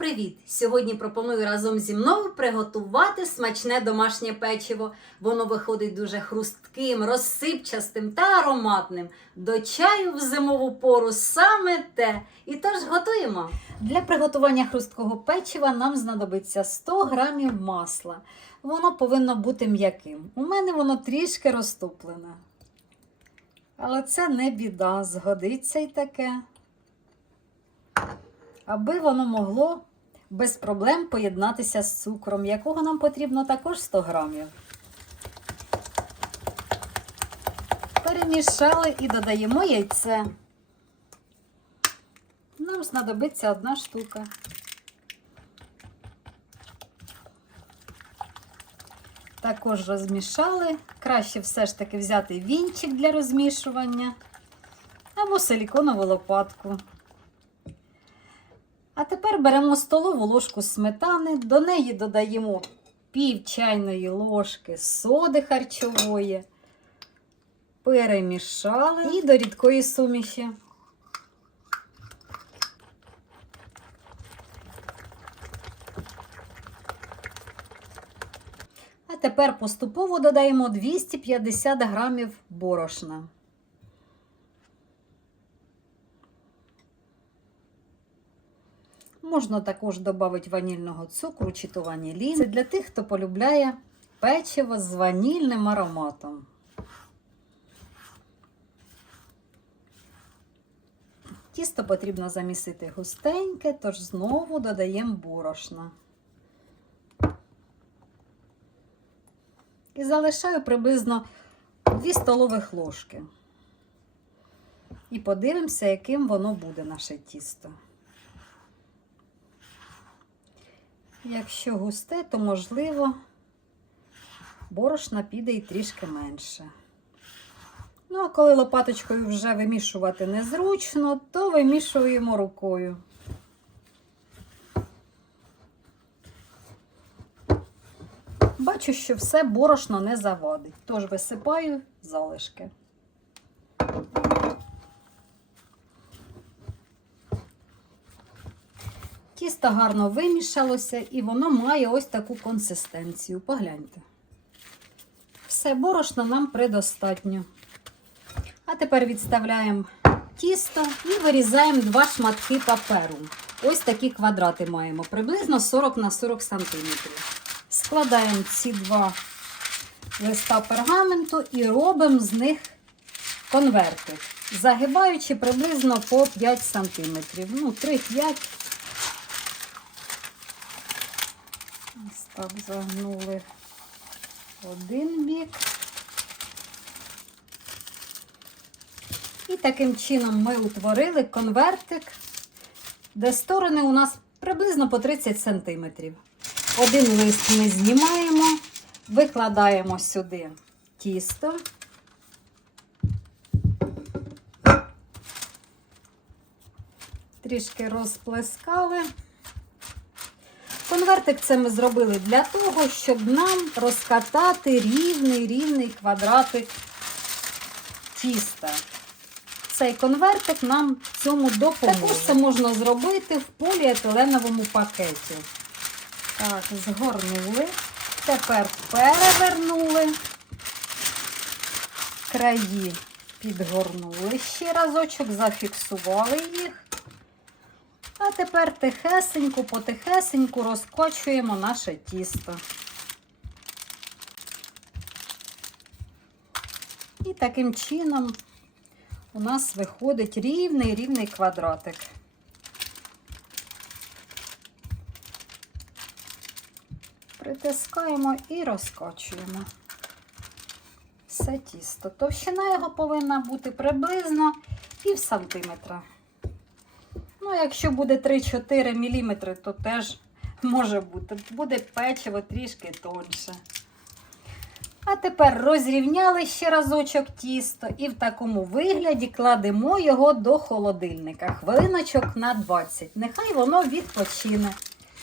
привіт! Сьогодні пропоную разом зі мною приготувати смачне домашнє печиво. Воно виходить дуже хрустким, розсипчастим та ароматним. До чаю в зимову пору саме те. І тож готуємо. Для приготування хрусткого печива нам знадобиться 100 грамів масла. Воно повинно бути м'яким. У мене воно трішки розтоплене. Але це не біда, згодиться й таке аби воно могло без проблем поєднатися з цукром, якого нам потрібно також 100 грамів. Перемішали і додаємо яйце. Нам знадобиться одна штука. Також розмішали. Краще все ж таки взяти вінчик для розмішування або силіконову лопатку. А тепер беремо столову ложку сметани, до неї додаємо пів чайної ложки соди харчової, перемішали і до рідкої суміші. А тепер поступово додаємо 250 грамів борошна. Можна також додати ванільного цукру чи то ванілін. Це для тих, хто полюбляє печиво з ванільним ароматом. Тісто потрібно замісити густеньке, тож знову додаємо борошна. І залишаю приблизно 2 столових ложки. І подивимося, яким воно буде наше тісто. Якщо густе, то можливо борошна піде і трішки менше. Ну, а коли лопаточкою вже вимішувати незручно, то вимішуємо рукою. Бачу, що все борошно не завадить, тож висипаю залишки. Тісто гарно вимішалося і воно має ось таку консистенцію. Погляньте. Все, борошна нам предостатньо. А тепер відставляємо тісто і вирізаємо два шматки паперу. Ось такі квадрати маємо, приблизно 40 на 40 см. Складаємо ці два листа пергаменту і робимо з них конверти, загибаючи приблизно по 5 см. Ну, 3-5 Ось так загнули один бік. І таким чином ми утворили конвертик, де сторони у нас приблизно по 30 см. Один лист ми знімаємо, викладаємо сюди тісто. Трішки розплескали. Конвертик це ми зробили для того, щоб нам розкатати рівний рівний квадратик тіста. Цей конвертик нам цьому допоможе. Також це можна зробити в поліетиленовому пакеті. Так, згорнули. Тепер перевернули. Краї підгорнули ще разочок, зафіксували їх. А тепер тихесенько, потихесеньку розкочуємо наше тісто. І таким чином у нас виходить рівний рівний квадратик. Притискаємо і розкочуємо все тісто. Товщина його повинна бути приблизно пів сантиметра. Ну, якщо буде 3-4 мм, то теж може бути. Буде печиво трішки тонше. А тепер розрівняли ще разочок тісто і в такому вигляді кладемо його до холодильника. Хвилиночок на 20. Нехай воно відпочине,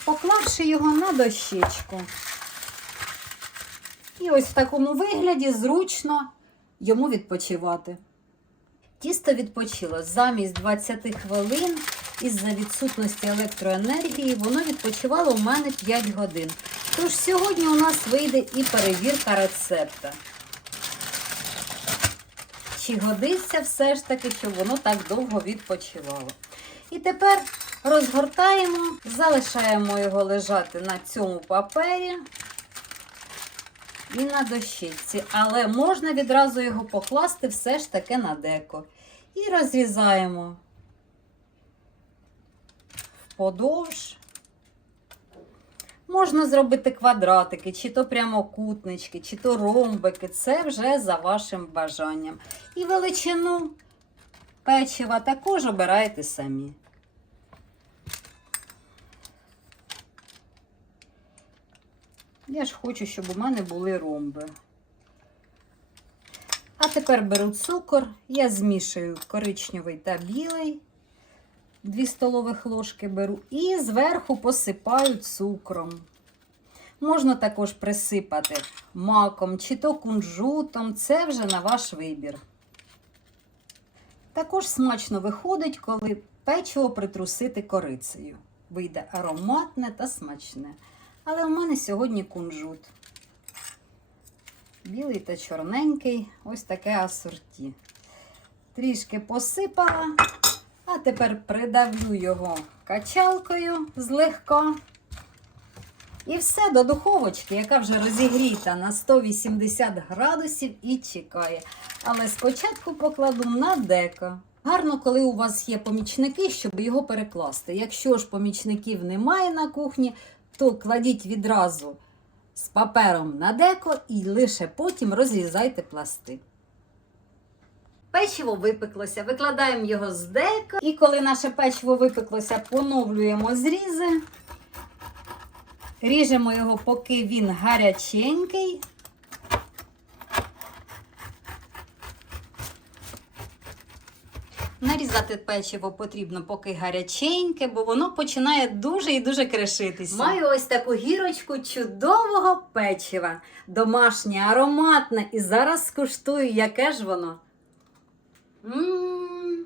поклавши його на дощечку. І ось в такому вигляді зручно йому відпочивати. Тісто відпочило замість 20 хвилин. із-за відсутності електроенергії воно відпочивало у мене 5 годин. Тож сьогодні у нас вийде і перевірка рецепта. Чи годиться все ж таки, щоб воно так довго відпочивало. І тепер розгортаємо, залишаємо його лежати на цьому папері і на дощечці. Але можна відразу його покласти все ж таки на деко. І розрізаємо вподовж. Можна зробити квадратики, чи то прямокутнички, чи то ромбики. Це вже за вашим бажанням. І величину печива також обирайте самі. Я ж хочу, щоб у мене були ромби. А тепер беру цукор, я змішую коричневий та білий. 2 столових ложки беру і зверху посипаю цукром. Можна також присипати маком чи то кунжутом, це вже на ваш вибір. Також смачно виходить, коли печиво притрусити корицею. Вийде ароматне та смачне. Але у мене сьогодні кунжут. Білий та чорненький, ось таке асорті. Трішки посипала, а тепер придавлю його качалкою злегка. І все до духовочки, яка вже розігріта на 180 градусів і чекає. Але спочатку покладу на деко. Гарно, коли у вас є помічники, щоб його перекласти. Якщо ж помічників немає на кухні, то кладіть відразу з папером на деко і лише потім розрізайте пласти. Печиво випеклося, викладаємо його з деко. І коли наше печиво випеклося, поновлюємо зрізи. Ріжемо його, поки він гаряченький. Нарізати печиво потрібно поки гаряченьке, бо воно починає дуже і дуже кришитися. Маю ось таку гірочку чудового печива. Домашнє, ароматне. І зараз скуштую, яке ж воно. М-м-м.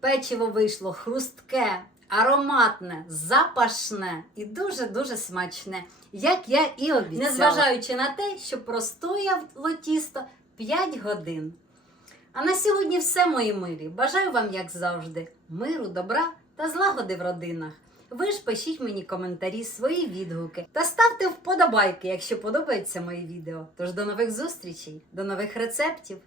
Печиво вийшло хрустке, ароматне, запашне і дуже-дуже смачне, як я і обіцяла. Незважаючи на те, що простояло тісто 5 годин. А на сьогодні все, мої милі. Бажаю вам, як завжди, миру, добра та злагоди в родинах. Ви ж пишіть мені коментарі, свої відгуки та ставте вподобайки, якщо подобаються мої відео. Тож до нових зустрічей, до нових рецептів!